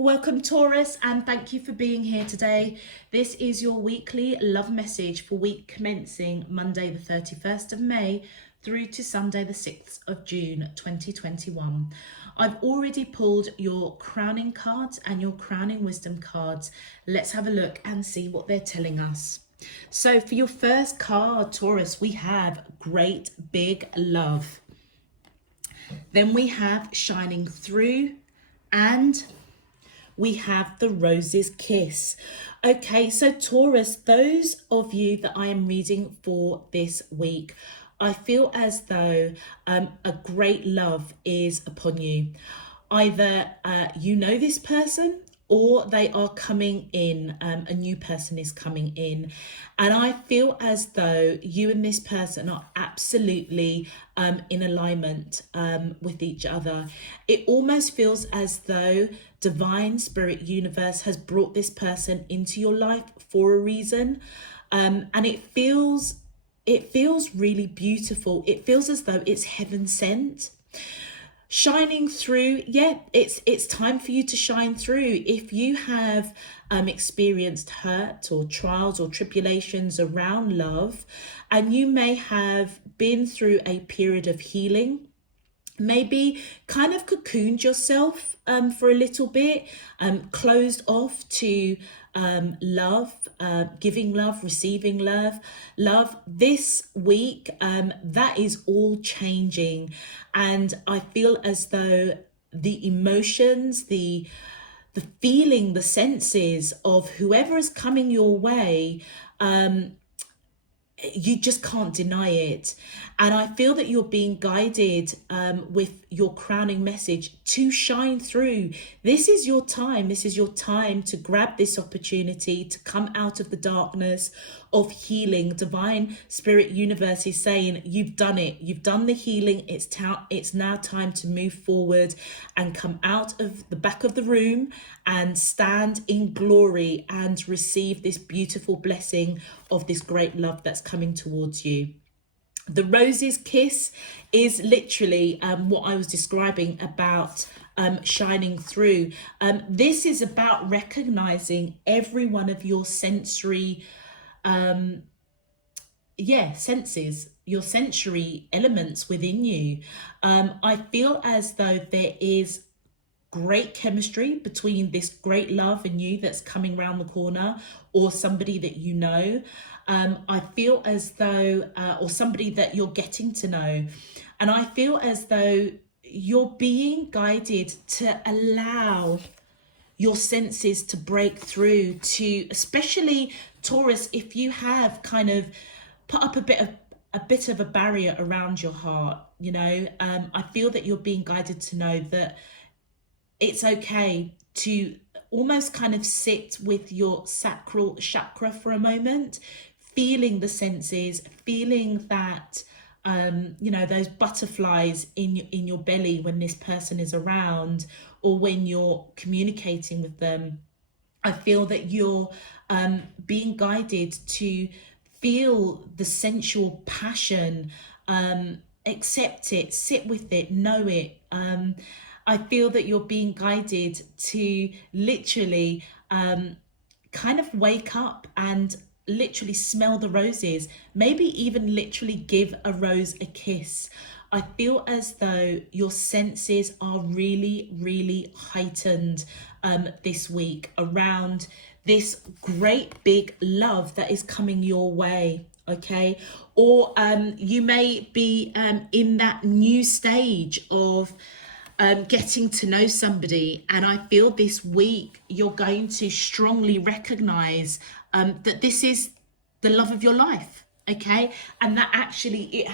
Welcome, Taurus, and thank you for being here today. This is your weekly love message for week commencing Monday the 31st of May through to Sunday the 6th of June 2021. I've already pulled your crowning cards and your crowning wisdom cards. Let's have a look and see what they're telling us. So for your first card, Taurus, we have great big love. Then we have shining through, and we have the rose's kiss. Okay, so Taurus, those of you that I am reading for this week, I feel as though a great love is upon you. Either you know this person or they are coming in, a new person is coming in. And I feel as though you and this person are absolutely in alignment with each other. It almost feels as though divine spirit universe has brought this person into your life for a reason. And it feels really beautiful. It feels as though it's heaven sent. Shining through, yeah, it's time for you to shine through. If you have experienced hurt or trials or tribulations around love, and you may have been through a period of healing, maybe kind of cocooned yourself for a little bit, closed off to love, giving love, receiving love. This week, that is all changing. And I feel as though the emotions, the feeling, the senses of whoever is coming your way, you just can't deny it. And I feel that you're being guided with your crowning message to shine through. This is your time. This is your time to grab this opportunity to come out of the darkness of healing. Divine Spirit Universe is saying, you've done it. You've done the healing. It's now time to move forward and come out of the back of the room and stand in glory and receive this beautiful blessing of this great love that's coming towards you. The rose's kiss is literally what I was describing about shining through. This is about recognizing every one of your sensory senses, your sensory elements within you. I feel as though there is great chemistry between this great love and you that's coming around the corner, or somebody that you know. I feel as though, or somebody that you're getting to know. And I feel as though you're being guided to allow your senses to break through, to, especially Taurus, if you have kind of put up a bit of a barrier around your heart, you know, I feel that you're being guided to know that it's okay to almost kind of sit with your sacral chakra for a moment, feeling the senses, feeling that, those butterflies in your belly when this person is around or when you're communicating with them. I feel that you're being guided to feel the sensual passion, accept it, sit with it, know it. I feel that you're being guided to literally kind of wake up and literally smell the roses, maybe even literally give a rose a kiss. I feel as though your senses are really, really heightened this week around this great big love that is coming your way. Okay, or you may be in that new stage of getting to know somebody, and I feel this week you're going to strongly recognize that this is the love of your life, okay, and that actually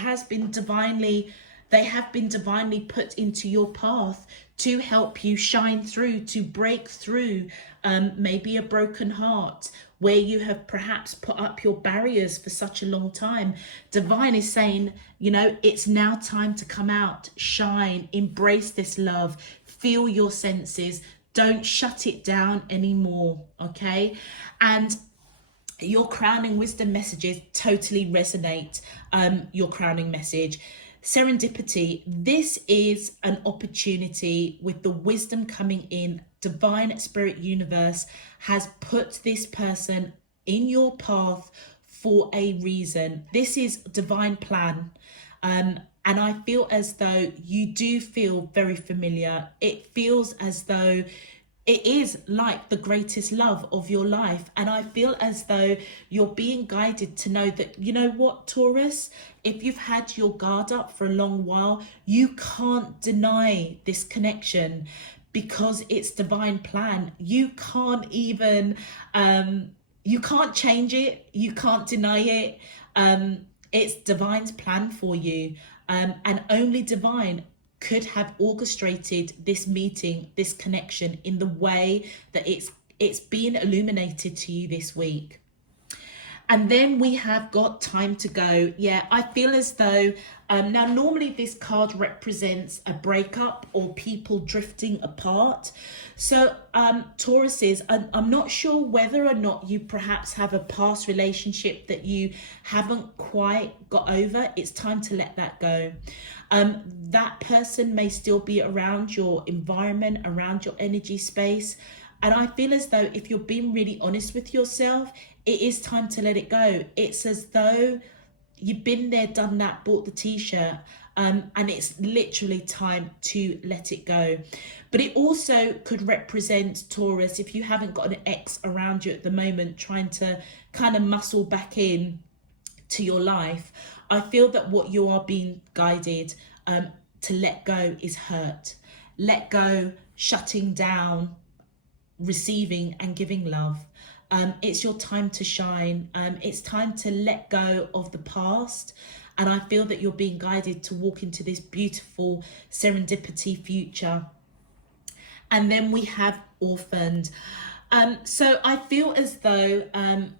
they have been divinely put into your path to help you shine through, to break through maybe a broken heart where you have perhaps put up your barriers for such a long time. Divine is saying, you know, it's now time to come out, shine, embrace this love, feel your senses, don't shut it down anymore, okay? And your crowning wisdom messages totally resonate, your crowning message. serendipity. This is an opportunity with the wisdom coming in. Divine Spirit Universe has put this person in your path for a reason. This is divine plan. And I feel as though you do feel very familiar. It feels as though it is like the greatest love of your life. And I feel as though you're being guided to know that, you know what, Taurus, if you've had your guard up for a long while, you can't deny this connection because it's divine plan. You can't even, you can't change it. You can't deny it. It's divine's plan for you. And only divine could have orchestrated this meeting, this connection in the way that it's being illuminated to you this week. And then we have got time to go. Yeah, I feel as though, now normally this card represents a breakup or people drifting apart. So Tauruses, I'm not sure whether or not you perhaps have a past relationship that you haven't quite got over. It's time to let that go. That person may still be around your environment, around your energy space. And I feel as though if you're being really honest with yourself, it is time to let it go. It's as though you've been there, done that, bought the t-shirt, and it's literally time to let it go. But it also could represent, Taurus, if you haven't got an ex around you at the moment trying to kind of muscle back in to your life, I feel that what you are being guided to let go is hurt. Let go, shutting down, receiving and giving love. It's your time to shine. It's time to let go of the past. And I feel that you're being guided to walk into this beautiful serendipity future. And then we have orphaned. So I feel as though,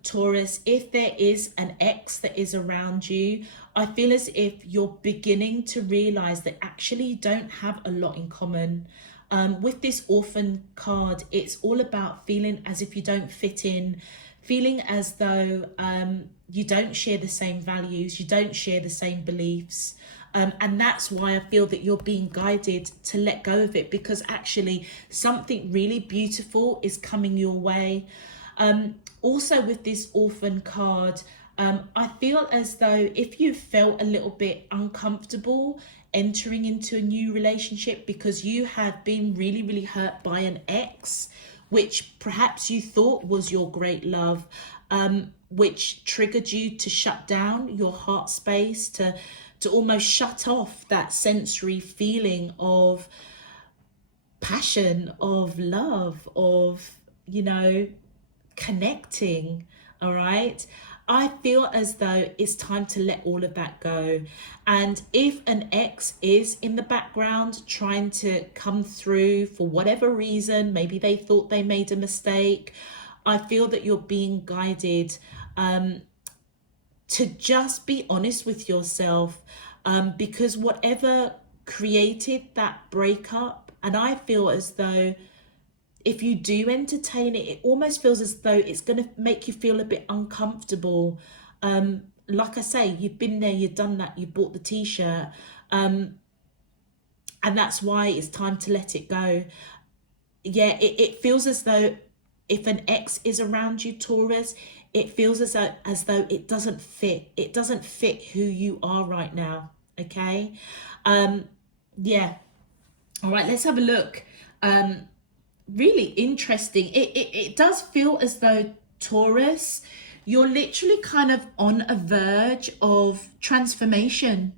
Taurus, if there is an ex that is around you, I feel as if you're beginning to realize that actually you don't have a lot in common. With this orphan card, it's all about feeling as if you don't fit in, feeling as though you don't share the same values, you don't share the same beliefs. And that's why I feel that you're being guided to let go of it, because actually something really beautiful is coming your way. Also with this orphan card, I feel as though if you felt a little bit uncomfortable entering into a new relationship because you have been really, really hurt by an ex, which perhaps you thought was your great love, which triggered you to shut down your heart space, to almost shut off that sensory feeling of passion, of love, of, you know, connecting. All right. I feel as though it's time to let all of that go. And if an ex is in the background trying to come through for whatever reason, maybe they thought they made a mistake, I feel that you're being guided to just be honest with yourself, because whatever created that breakup, and I feel as though if you do entertain it, it almost feels as though it's going to make you feel a bit uncomfortable. Like I say, you've been there, you've done that, you bought the t-shirt, and that's why it's time to let it go. Yeah, it feels as though if an ex is around you, Taurus, it feels as though it doesn't fit. It doesn't fit who you are right now. Okay. Yeah. All right, let's have a look. Really interesting. It does feel as though, Taurus, you're literally kind of on a verge of transformation,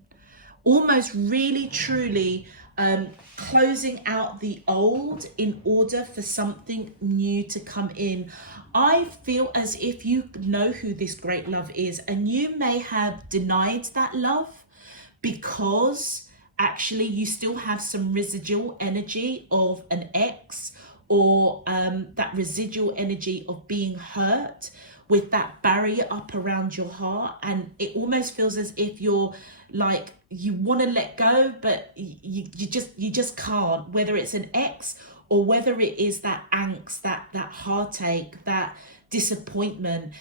almost really truly closing out the old in order for something new to come in. I feel as if you know who this great love is, and you may have denied that love because actually you still have some residual energy of an ex, or that residual energy of being hurt with that barrier up around your heart. And it almost feels as if you're like, you want to let go, but you just can't, whether it's an ex or whether it is that angst, that heartache, that disappointment.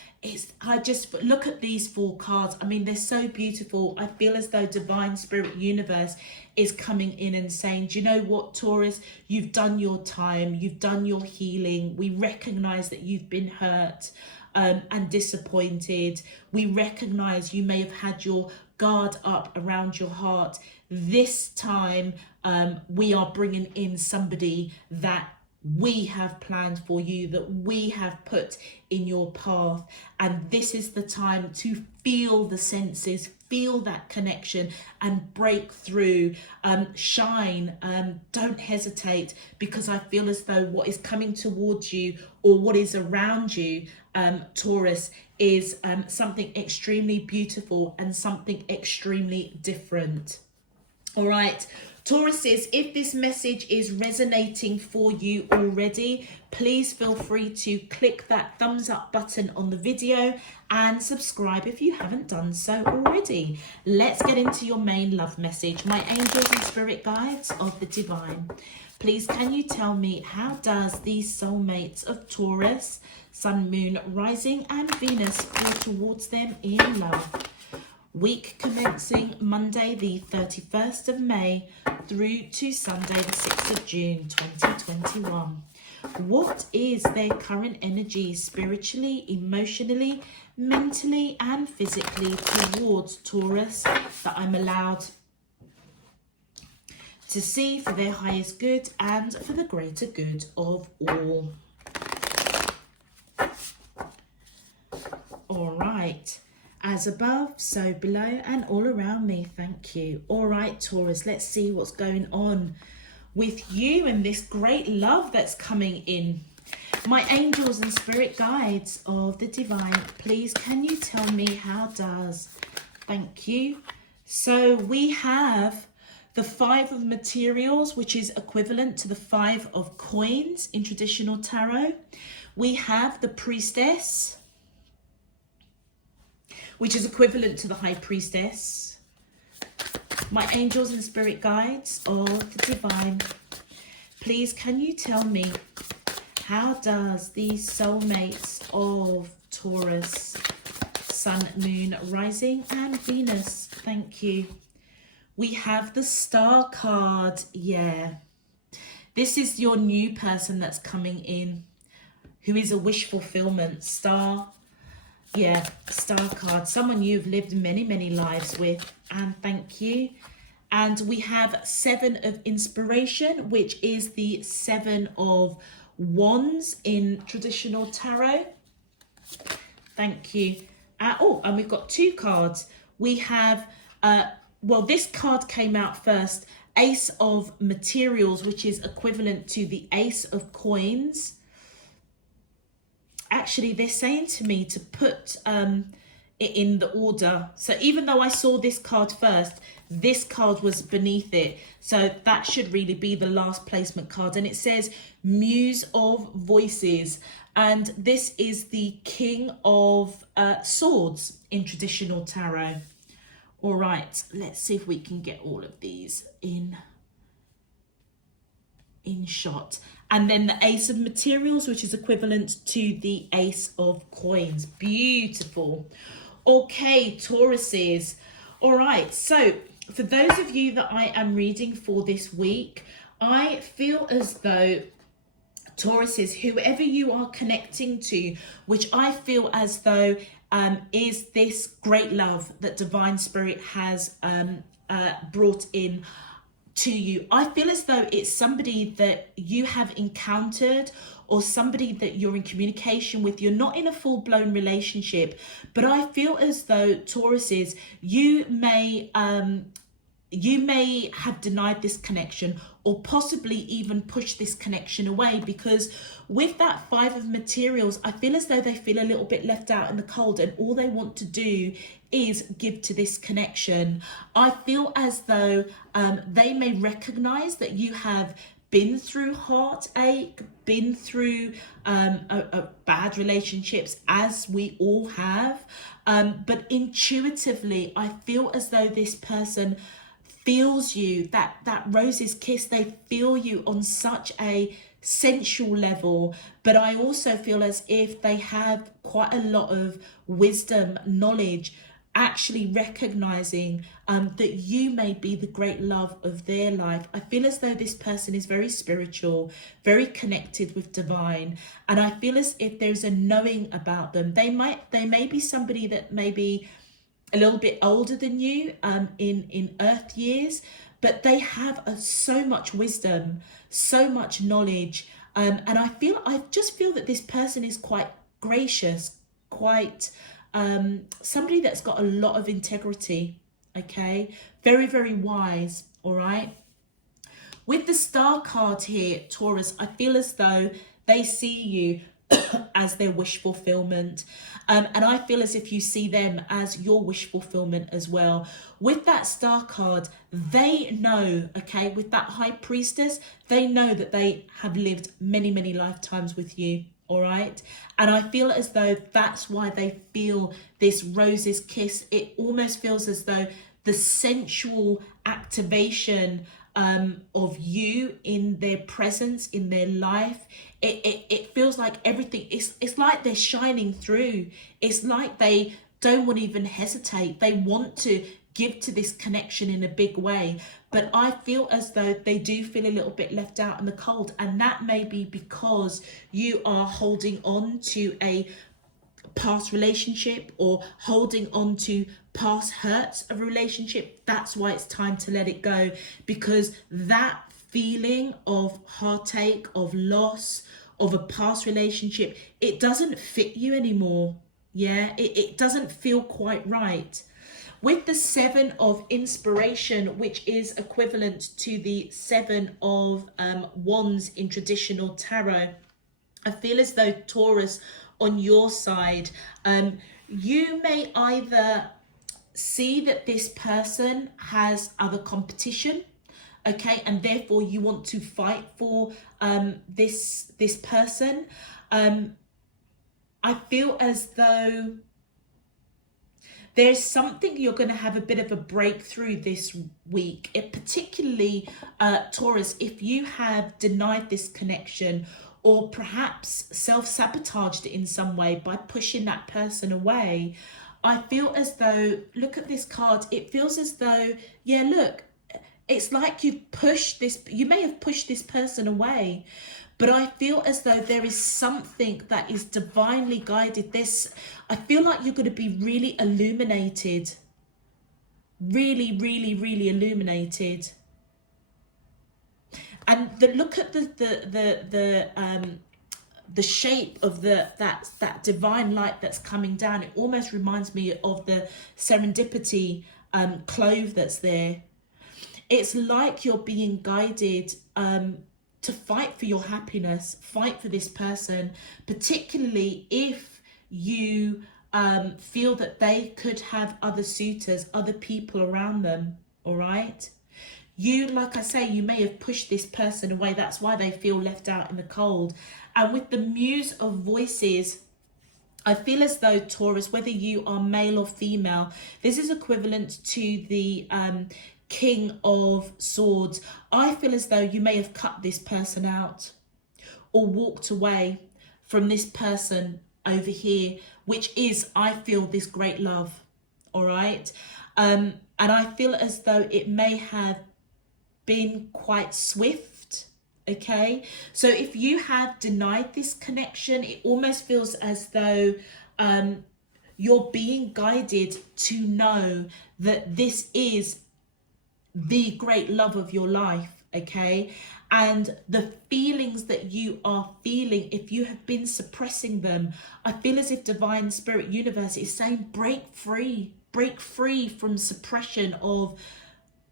I just look at these 4 cards. I mean, they're so beautiful. I feel as though divine spirit universe is coming in and saying, do you know what, Taurus, you've done your time, you've done your healing. We recognize that you've been hurt and disappointed. We recognize you may have had your guard up around your heart. This time we are bringing in somebody that we have planned for you, that we have put in your path, and this is the time to feel the senses, feel that connection and break through. Shine, don't hesitate, because I feel as though what is coming towards you or what is around you, Taurus, is something extremely beautiful and something extremely different. All right, Tauruses, if this message is resonating for you already, please feel free to click that thumbs up button on the video and subscribe if you haven't done so already. Let's get into your main love message. My angels and spirit guides of the divine, please can you tell me, how does these soulmates of Taurus, Sun, Moon, Rising and Venus feel towards them in love? Week commencing Monday the 31st of May through to Sunday the 6th of June 2021. What is their current energy spiritually, emotionally, mentally and physically towards Taurus that I'm allowed to see for their highest good and for the greater good of all? All right. As above, so below and all around me. Thank you. All right, Taurus, let's see what's going on with you and this great love that's coming in. My angels and spirit guides of the divine, please can you tell me, how does? Thank you. So we have the 5 of materials, which is equivalent to the 5 of coins in traditional tarot. We have the priestess, which is equivalent to the high priestess. My angels and spirit guides of the divine, please can you tell me, how does these soulmates of Taurus, Sun, Moon, Rising and Venus, thank you. We have the Star card. Yeah, this is your new person that's coming in, who is a wish fulfillment. Star. Yeah, Star card, someone you've lived many, many lives with, and thank you. And we have 7 of inspiration, which is the 7 of wands in traditional tarot. Thank you. Oh, and we've got 2 cards. We have, well, this card came out first, Ace of materials, which is equivalent to the Ace of coins. Actually, they're saying to me to put it in the order. So even though I saw this card first, this card was beneath it. So that should really be the last placement card. And it says Muse of Voices. And this is the King of Swords in traditional tarot. All right, let's see if we can get all of these in shot. And then the Ace of materials, which is equivalent to the Ace of coins. Beautiful. Okay, Tauruses. All right, so for those of you that I am reading for this week, I feel as though Tauruses, whoever you are connecting to, which I feel as though is this great love that Divine Spirit has brought in to you. I feel as though it's somebody that you have encountered or somebody that you're in communication with. You're not in a full-blown relationship, but I feel as though, Tauruses, you may have denied this connection or possibly even pushed this connection away, because with that 5 of materials, I feel as though they feel a little bit left out in the cold and all they want to do is give to this connection. I feel as though they may recognize that you have been through heartache, been through bad relationships, as we all have, but intuitively I feel as though this person feels you, that roses kiss, they feel you on such a sensual level, but I also feel as if they have quite a lot of wisdom, knowledge, actually recognizing that you may be the great love of their life. I feel as though this person is very spiritual, very connected with divine, and I feel as if there's a knowing about them. They may be somebody that may be a little bit older than you in earth years, but they have so much wisdom, so much knowledge, and I just feel that this person is quite gracious, quite somebody that's got a lot of integrity. Okay, very, very wise. All right, with the Star card here, Taurus, I feel as though they see you as their wish fulfillment, and I feel as if you see them as your wish fulfillment as well. With that Star card, they know, okay, with that High Priestess, they know that they have lived many, many lifetimes with you. All right, and I feel as though that's why they feel this rose's kiss. It almost feels as though the sensual activation of you in their presence, in their life, it feels like everything, it's like they're shining through. It's like they don't want to even hesitate. They want to give to this connection in a big way, but I feel as though they do feel a little bit left out in the cold, and that may be because you are holding on to a past relationship or holding on to past hurts of a relationship. That's why it's time to let it go, because that feeling of heartache, of loss, of a past relationship, it doesn't fit you anymore. Yeah, it doesn't feel quite right. With the Seven of Inspiration, which is equivalent to the Seven of Wands in traditional tarot, I feel as though, Taurus, on your side, you may either see that this person has other competition, okay, and therefore you want to fight for this person. I feel as though there's something you're going to have a bit of a breakthrough this week. It particularly, Taurus, if you have denied this connection or perhaps self-sabotaged it in some way by pushing that person away, I feel as though, look at this card, it feels as though, yeah, look, it's like you may have pushed this person away, but I feel as though there is something that is divinely guided. I feel like you're going to be really illuminated. Really, really, really illuminated. And look at the shape of that divine light that's coming down. It almost reminds me of the serendipity clove that's there. It's like you're being guided to fight for your happiness, fight for this person, particularly if you feel that they could have other suitors, other people around them. All right, you, like I say, you may have pushed this person away. That's why they feel left out in the cold. And with the Muse of Voices, I feel as though, Taurus, whether you are male or female, this is equivalent to the King of Swords. I feel as though you may have cut this person out or walked away from this person over here, which is, I feel, this great love. All right, and I feel as though it may have been quite swift. Okay, so if you have denied this connection, it almost feels as though you're being guided to know that this is the great love of your life. Okay, and the feelings that you are feeling, if you have been suppressing them, I feel as if Divine Spirit Universe is saying break free from suppression of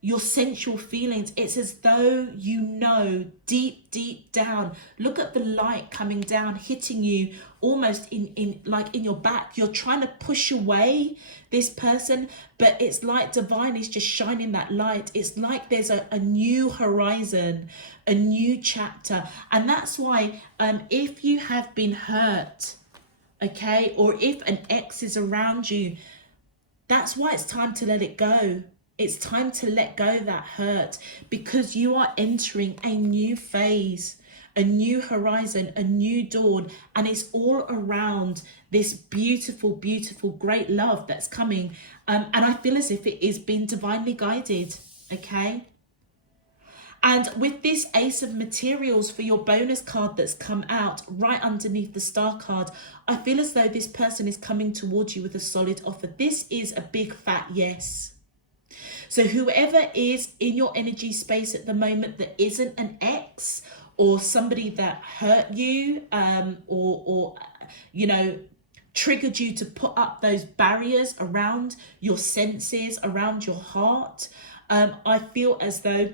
your sensual feelings. It's as though you know deep down, look at the light coming down, hitting you almost in your back. You're trying to push away this person, but it's like divine is just shining that light. It's like there's a new horizon, a new chapter. And that's why if you have been hurt, okay, or if an ex is around you, that's why it's time to let it go. It's time to let go that hurt, because you are entering a new phase, a new horizon, a new dawn, and it's all around this beautiful, beautiful, great love that's coming. And I feel as if it is being divinely guided, okay? And with this Ace of Materials for your bonus card that's come out right underneath the Star card, I feel as though this person is coming towards you with a solid offer. This is a big fat yes. So whoever is in your energy space at the moment that isn't an ex or somebody that hurt you or you know, triggered you to put up those barriers around your senses, around your heart, I feel as though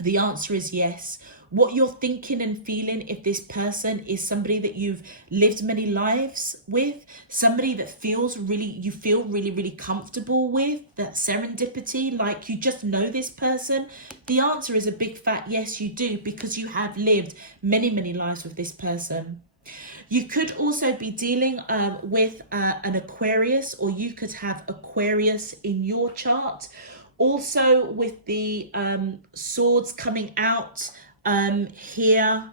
the answer is yes. What you're thinking and feeling, if this person is somebody that you've lived many lives with, somebody that you feel really comfortable with, that serendipity, like you just know this person, the answer is a big fat yes, you do, because you have lived many lives with this person. You could also be dealing with an Aquarius, or you could have Aquarius in your chart. Also with the swords coming out here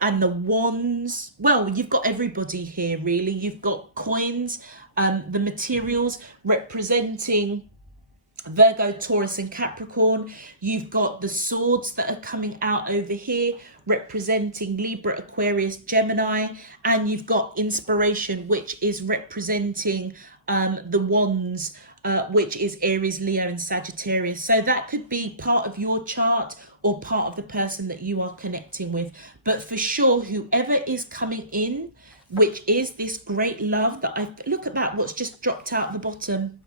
and the wands, well, you've got everybody here really. You've got coins, the materials representing Virgo, Taurus and Capricorn. You've got the swords that are coming out over here representing Libra, Aquarius, Gemini, and you've got inspiration, which is representing the wands, which is Aries, Leo and Sagittarius. So that could be part of your chart or part of the person that you are connecting with. But for sure, whoever is coming in, which is this great love that look at that, what's just dropped out the bottom.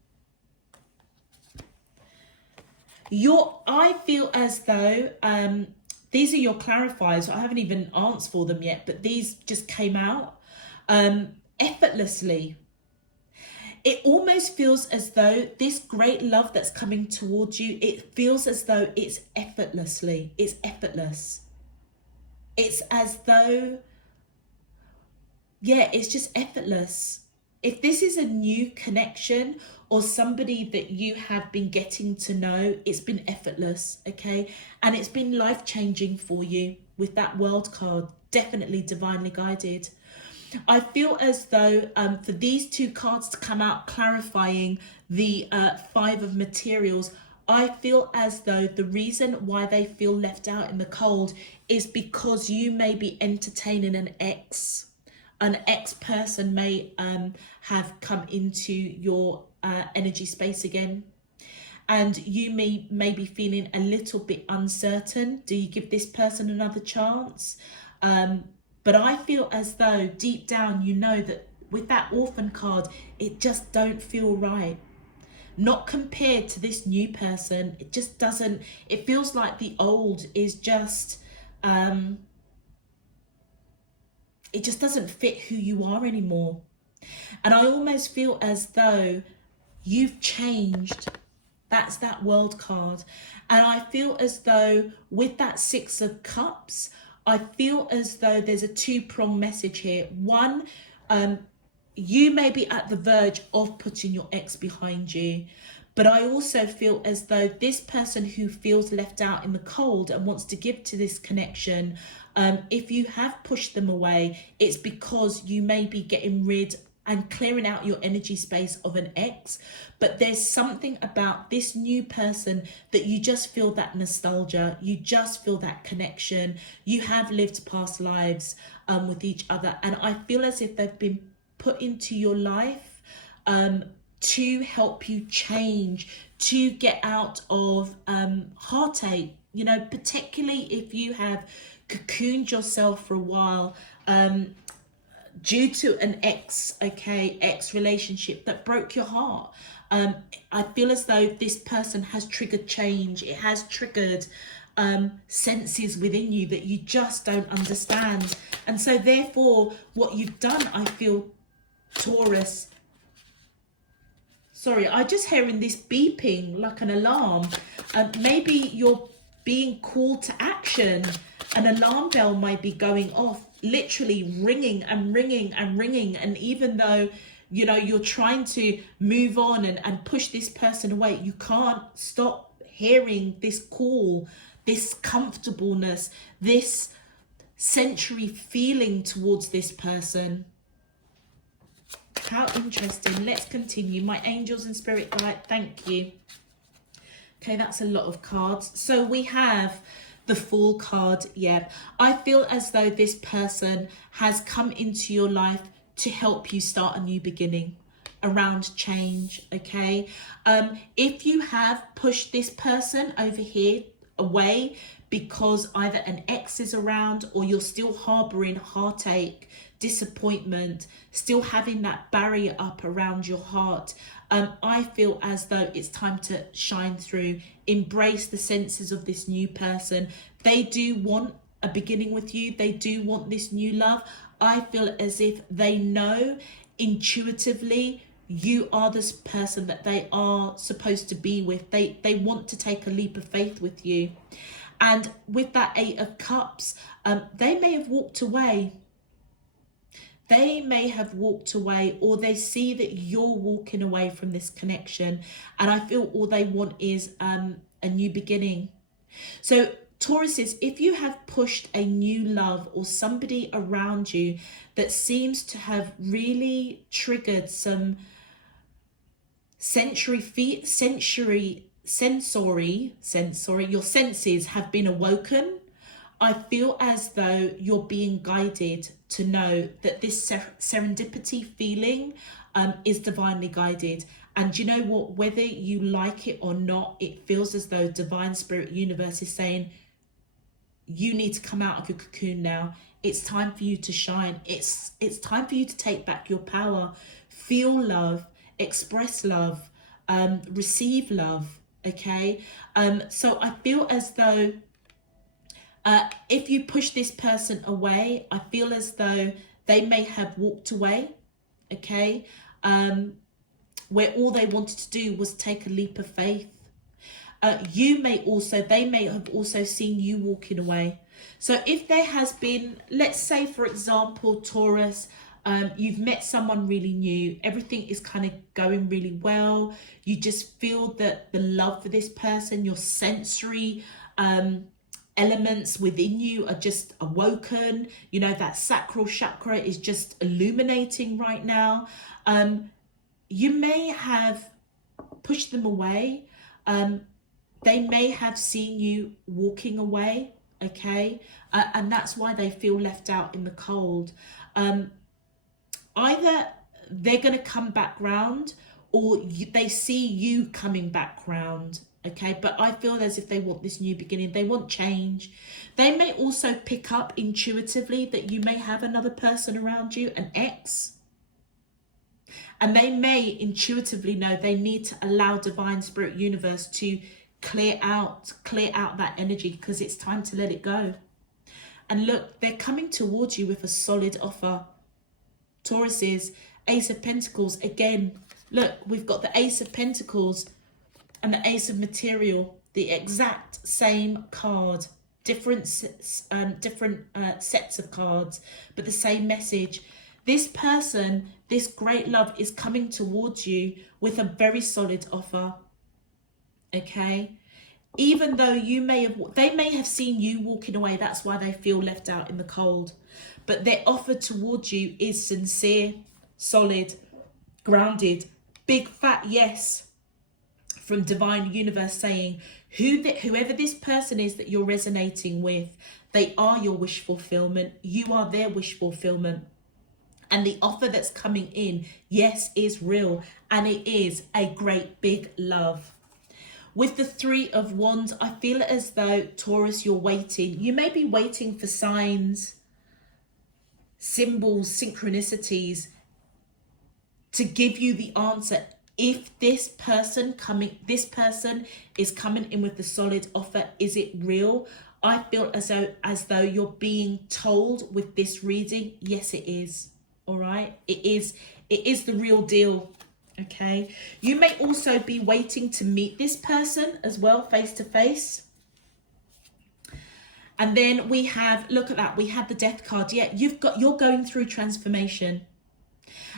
I feel as though these are your clarifiers. I haven't even answered for them yet, but these just came out effortlessly. It almost feels as though this great love that's coming towards you, it feels as though it's effortlessly. It's effortless. It's as though, yeah, it's just effortless. If this is a new connection or somebody that you have been getting to know, it's been effortless, okay? And it's been life-changing for you with that World card, definitely divinely guided. I feel as though for these two cards to come out clarifying the Five of Materials, I feel as though the reason why they feel left out in the cold is because you may be entertaining an ex. An ex person may have come into your energy space again. And you may be feeling a little bit uncertain. Do you give this person another chance? But I feel as though deep down, you know that with that Orphan card, it just don't feel right. Not compared to this new person. It just doesn't, it feels like the old is just, it just doesn't fit who you are anymore. And I almost feel as though you've changed. That's that World card. And I feel as though with that Six of Cups, I feel as though there's a two-pronged message here. One, you may be at the verge of putting your ex behind you, but I also feel as though this person who feels left out in the cold and wants to give to this connection, if you have pushed them away, it's because you may be getting rid and clearing out your energy space of an ex. But there's something about this new person that you just feel that nostalgia, you just feel that connection. You have lived past lives with each other, and I feel as if they've been put into your life to help you change, to get out of heartache, you know, particularly if you have cocooned yourself for a while due to an ex relationship that broke your heart. I feel as though this person has triggered change. It has triggered senses within you that you just don't understand. And so therefore, what you've done, I feel, Taurus, sorry, I'm just hearing this beeping like an alarm. Maybe you're being called to action. An alarm bell might be going off, literally ringing and ringing and ringing. And even though, you know, you're trying to move on and push this person away, you can't stop hearing this call this comfortableness, this sensory feeling towards this person. How interesting. Let's continue. My angels and spirit guide, thank you. Okay, that's a lot of cards. So we have the Fool card. Yeah, I feel as though this person has come into your life to help you start a new beginning around change. Okay, if you have pushed this person over here away because either an ex is around, or you're still harboring heartache, disappointment, still having that barrier up around your heart, I feel as though it's time to shine through, embrace the senses of this new person. They do want a beginning with you. They do want this new love. I feel as if they know intuitively you are this person that they are supposed to be with. They want to take a leap of faith with you. And with that Eight of Cups, they may have walked away. They may have walked away, or they see that you're walking away from this connection. And I feel all they want is a new beginning. So Tauruses, if you have pushed a new love or somebody around you that seems to have really triggered some sensory, your senses have been awoken, I feel as though you're being guided to know that this serendipity feeling is divinely guided. And you know what, whether you like it or not, it feels as though divine spirit universe is saying, you need to come out of your cocoon now. It's time for you to shine. It's time for you to take back your power, feel love, express love, receive love. Okay, so I feel as though if you push this person away, I feel as though they may have walked away. Okay, where all they wanted to do was take a leap of faith. They may have also seen you walking away. So if there has been, let's say for example, Taurus, you've met someone really new, everything is kind of going really well, you just feel that the love for this person, your sensory elements within you are just awoken, you know, that sacral chakra is just illuminating right now. You may have pushed them away. They may have seen you walking away, okay? And that's why they feel left out in the cold. Either they're going to come back round, or they see you coming back round, okay? But I feel as if they want this new beginning. They want change. They may also pick up intuitively that you may have another person around you, an ex. And they may intuitively know they need to allow divine spirit universe to clear out that energy, because it's time to let it go. And look, they're coming towards you with a solid offer. Tauruses, Ace of Pentacles. Again, look, we've got the Ace of Pentacles and the Ace of Material, the exact same card, different sets of cards, but the same message. This person, this great love is coming towards you with a very solid offer. Okay, even though they may have seen you walking away, that's why they feel left out in the cold. But their offer towards you is sincere, solid, grounded, big fat yes from divine universe, saying whoever this person is that you're resonating with, they are your wish fulfillment. You are their wish fulfillment. And the offer that's coming in, yes, is real, and it is a great big love. With the Three of Wands, I feel as though, Taurus, you're waiting. You may be waiting for signs, symbols, synchronicities to give you the answer. If this person is coming in with the solid offer, is it real? I feel as though you're being told with this reading, yes, it is. All right, it is the real deal. Okay, you may also be waiting to meet this person as well, face to face. And then we have, look at that, we have the Death card. Yeah, you're going through transformation.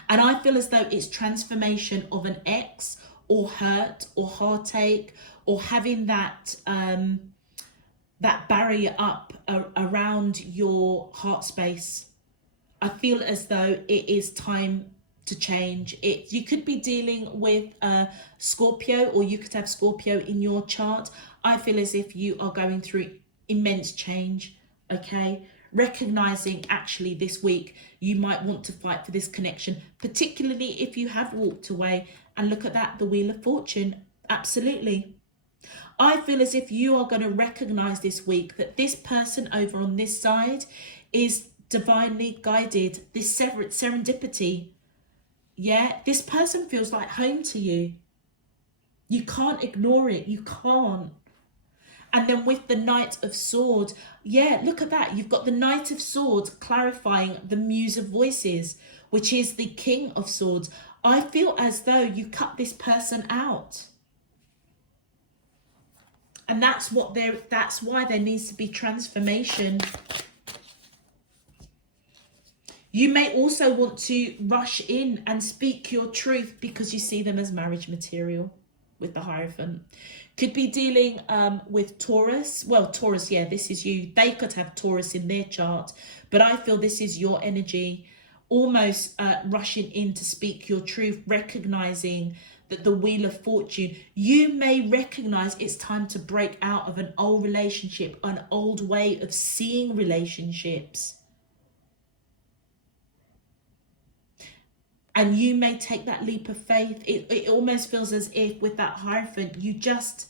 And I feel as though it's transformation of an ex, or hurt, or heartache, or having that that barrier up around your heart space. I feel as though it is time to change. You could be dealing with Scorpio, or you could have Scorpio in your chart. I feel as if you are going through immense change, okay? Recognizing actually this week you might want to fight for this connection, particularly if you have walked away. And look at that, the Wheel of Fortune. Absolutely. I feel as if you are going to recognize this week that this person over on this side is divinely guided. This serendipity. Yeah, this person feels like home to you. You can't ignore it. You can't. And then with the Knight of Swords, yeah, look at that. You've got the Knight of Swords clarifying the Muse of Voices, which is the King of Swords. I feel as though you cut this person out. And that's why there needs to be transformation. You may also want to rush in and speak your truth because you see them as marriage material with the Hierophant. Could be dealing with Taurus. Well, Taurus, yeah, this is you. They could have Taurus in their chart, but I feel this is your energy, almost rushing in to speak your truth, recognizing that the Wheel of Fortune, you may recognize it's time to break out of an old relationship, an old way of seeing relationships. And you may take that leap of faith. It almost feels as if with that Hierophant, you just,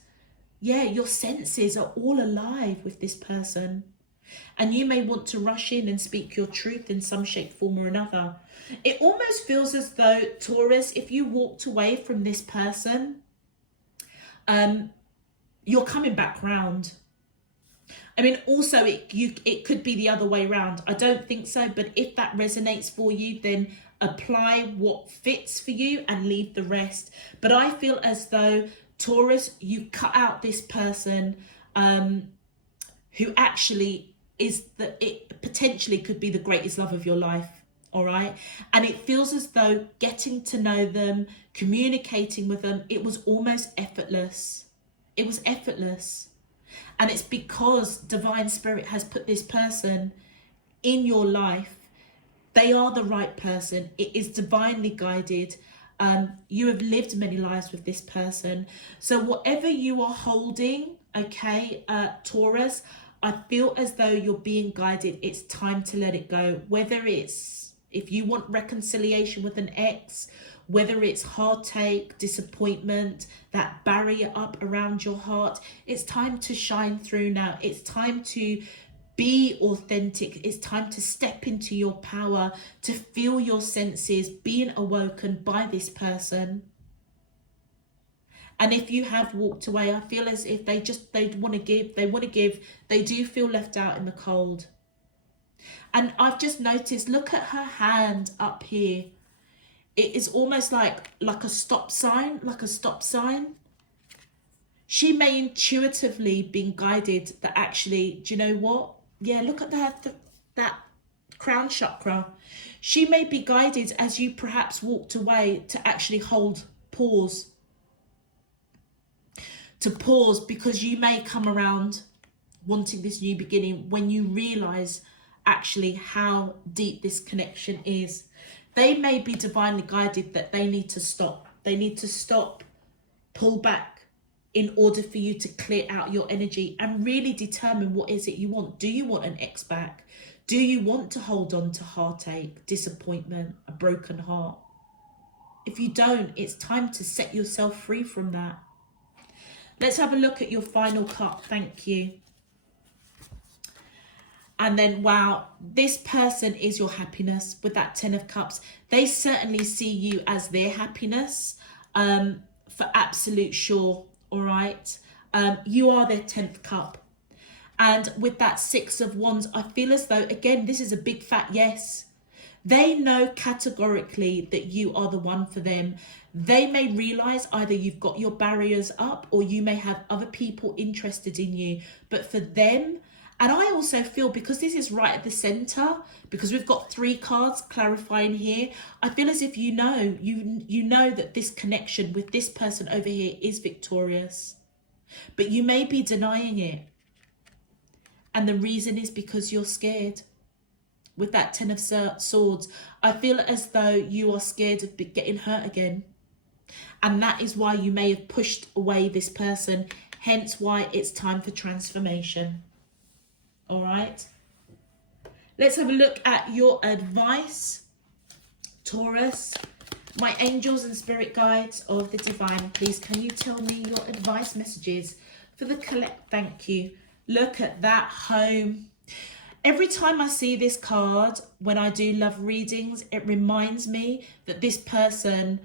yeah, your senses are all alive with this person. And you may want to rush in and speak your truth in some shape, form or another. It almost feels as though, Taurus, if you walked away from this person, you're coming back round. I mean, also, it could be the other way around. I don't think so, but if that resonates for you, then apply what fits for you and leave the rest. But I feel as though, Taurus, you cut out this person who actually it potentially could be the greatest love of your life. All right. And it feels as though getting to know them, communicating with them, it was almost effortless. It was effortless. And it's because Divine Spirit has put this person in your life. They are the right person. It is divinely guided. You have lived many lives with this person. So whatever you are holding, okay, Taurus, I feel as though you're being guided. It's time to let it go. Whether it's, if you want reconciliation with an ex, whether it's heartache, disappointment, that barrier up around your heart, it's time to shine through now. It's time to be authentic. It's time to step into your power, to feel your senses being awoken by this person. And if you have walked away, I feel as if they want to give, they do feel left out in the cold. And I've just noticed, look at her hand up here. It is almost like a stop sign, She may intuitively been guided that actually, do you know what? Yeah, look at that crown chakra. She may be guided as you perhaps walked away to actually pause, because you may come around wanting this new beginning when you realize actually how deep this connection is. They may be divinely guided that they need to stop. They need to stop, pull back in order for you to clear out your energy and really determine what is it you want. Do you want an ex back? Do you want to hold on to heartache, disappointment, a broken heart? If you don't, it's time to set yourself free from that. Let's have a look at your final card. Thank you. And then, wow, this person is your happiness with that 10 of Cups. They certainly see you as their happiness, for absolute sure, all right? You are their 10th cup. And with that 6 of Wands, I feel as though, again, this is a big fat yes. They know categorically that you are the one for them. They may realize either you've got your barriers up or you may have other people interested in you. But for them, and I also feel, because this is right at the center, because we've got 3 cards clarifying here, I feel as if you know that this connection with this person over here is victorious. But you may be denying it. And the reason is because you're scared. With that Ten of Swords, I feel as though you are scared of getting hurt again. And that is why you may have pushed away this person. Hence why it's time for transformation. All right. Let's have a look at your advice, Taurus. My angels and spirit guides of the divine, please can you tell me your advice messages for the collect? Thank you. Look at that, home. Every time I see this card, when I do love readings, it reminds me that this person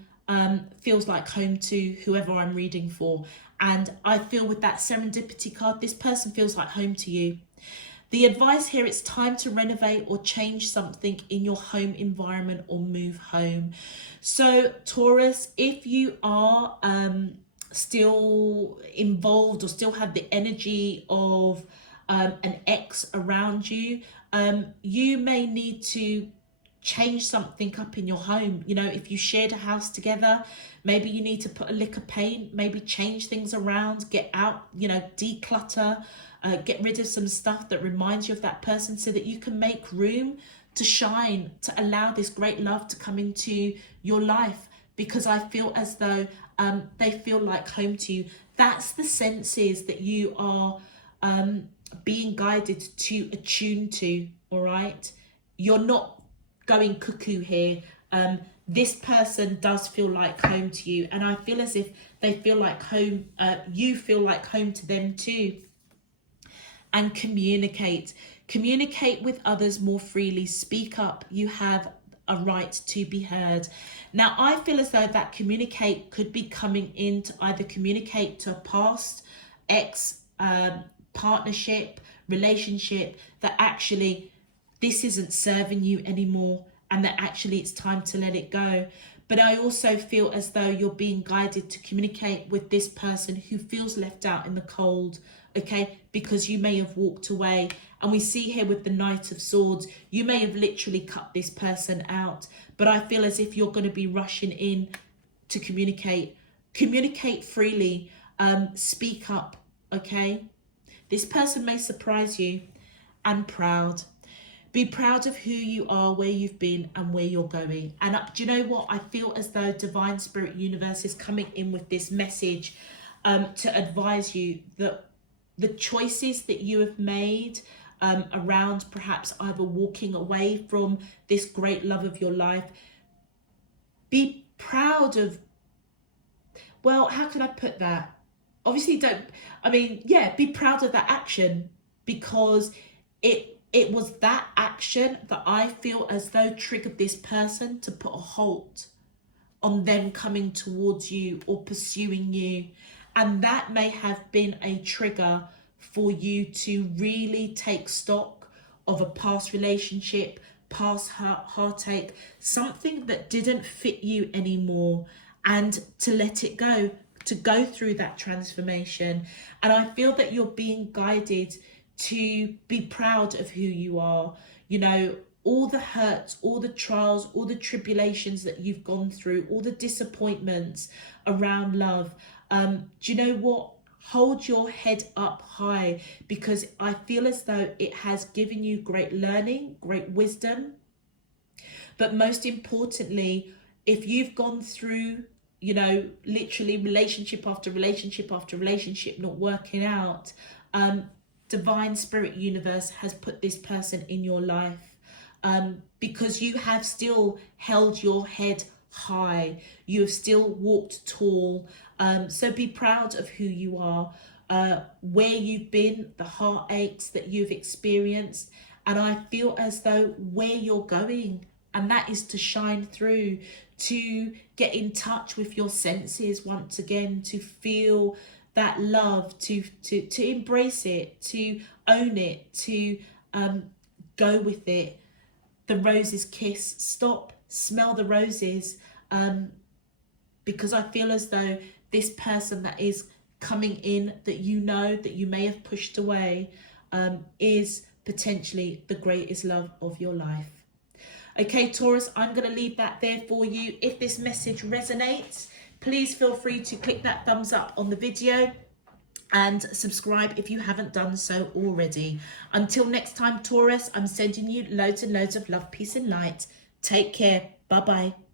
feels like home to whoever I'm reading for. And I feel with that serendipity card, this person feels like home to you. The advice here, it's time to renovate or change something in your home environment or move home. So Taurus, if you are still involved or still have the energy of an ex around you, you may need to change something up in your home. You know, if you shared a house together, maybe you need to put a lick of paint, maybe change things around, get out, you know, declutter, get rid of some stuff that reminds you of that person so that you can make room to shine, to allow this great love to come into your life, because I feel as though they feel like home to you. That's the senses that you are being guided to attune to, all right? You're not going cuckoo here. This person does feel like home to you, and I feel as if they feel like home, you feel like home to them too. And communicate with others more freely. Speak up. You have a right to be heard. Now I feel as though that communicate could be coming in to either communicate to a past ex partnership, relationship, that actually this isn't serving you anymore, and that actually it's time to let it go. But I also feel as though you're being guided to communicate with this person who feels left out in the cold, okay? Because you may have walked away. And we see here with the Knight of Swords, you may have literally cut this person out. But I feel as if you're going to be rushing in to communicate. Communicate freely. Speak up, okay? This person may surprise you. And proud. Be proud of who you are, where you've been, and where you're going. And do you know what? I feel as though Divine Spirit Universe is coming in with this message to advise you that the choices that you have made around perhaps either walking away from this great love of your life, be proud of, well, how can I put that? Obviously be proud of that action, because it was that action that I feel as though triggered this person to put a halt on them coming towards you or pursuing you. And that may have been a trigger for you to really take stock of a past relationship, past heartache, something that didn't fit you anymore, and to let it go, to go through that transformation. And I feel that you're being guided to be proud of who you are. You know, all the hurts, all the trials, all the tribulations that you've gone through, all the disappointments around love. Do you know what? Hold your head up high, because I feel as though it has given you great learning, great wisdom. But most importantly, if you've gone through, you know, literally relationship after relationship after relationship not working out, Divine Spirit Universe has put this person in your life because you have still held your head high. You have still walked tall. So be proud of who you are, where you've been, the heartaches that you've experienced. And I feel as though where you're going, and that is to shine through, to get in touch with your senses once again, to feel that love, to embrace it, to own it, to go with it. The roses kiss. Stop, smell the roses, because I feel as though this person that is coming in, that you know, that you may have pushed away, is potentially the greatest love of your life. Okay, Taurus, I'm going to leave that there for you. If this message resonates, please feel free to click that thumbs up on the video. and subscribe if you haven't done so already. Until next time, Taurus, I'm sending you loads and loads of love, peace and light. Take care. Bye-bye.